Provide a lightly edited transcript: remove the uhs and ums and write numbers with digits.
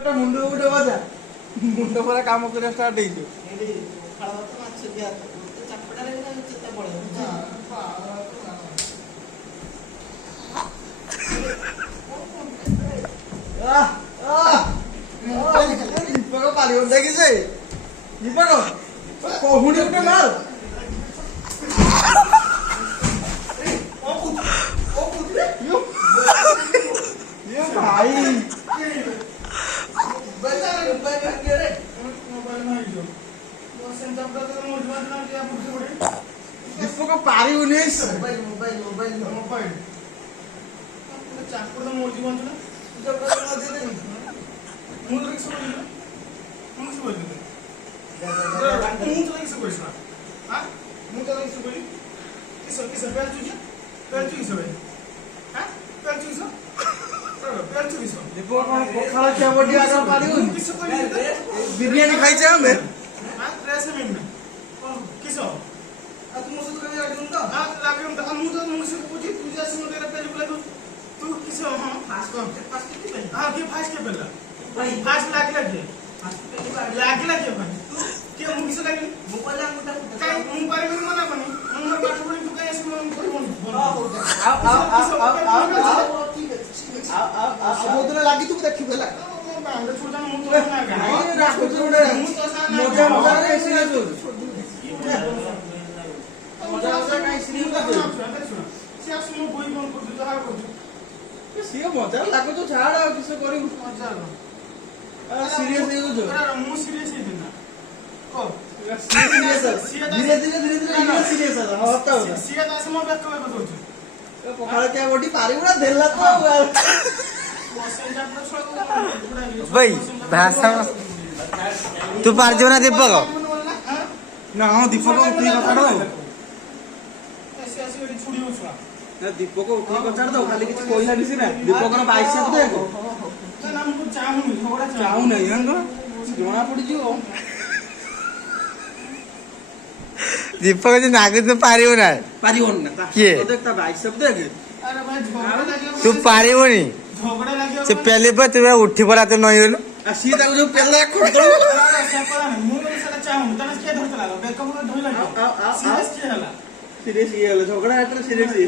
ମୁଣ୍ଡ ଗୋଟେ ବଜା ମୁଣ୍ଡ ପୁରା କାମ କରିବା ଷ୍ଟାର୍ଟ ହେଇଯିବ। ଦୀପକ ପାରିବ ଦେଖି ଯେ ଦୀପକ କହୁଣି ଗୋଟେ ମାର ଭାଇ ଦୀପକ ପାରିବୁନି ବିରିୟାନୀ ଖାଇଛେ ଆମେ ଲାଗି ତୁ ଦେଖିବୁ ହେଲା ସିଏ ମଜା ଲାଗୁଛୁ ଛାଡ ଆଉ କିସ କରିବୁ ସିରିୟସ୍ ହେଇଯାଉଛୁ ଧୀରେ ଧୀରେ ସିରିୟସ୍ ପଖାଳ କିଆ ବଡି ପାରିବୁ ନା ଦେଲା ତ भाई भाषा तू पार ना दीपक ना हाँ दीपक उठी कचाड़ दीपक उठी कचाड़ दो खाली किसी कहला नहीं ना दीपक बाइसेप देखो चाहू नहीं जना पड़ी दीपक नागरिक तो पारिबो ना किए देख ता बाइसेप देख तू पारिबोनी से पहले पर तुम्हें उठी पड़ा तो नहीं होलो सी ताको जो पेला खड़तो सीरियस ये होला झगड़ा आटर सीरियस ये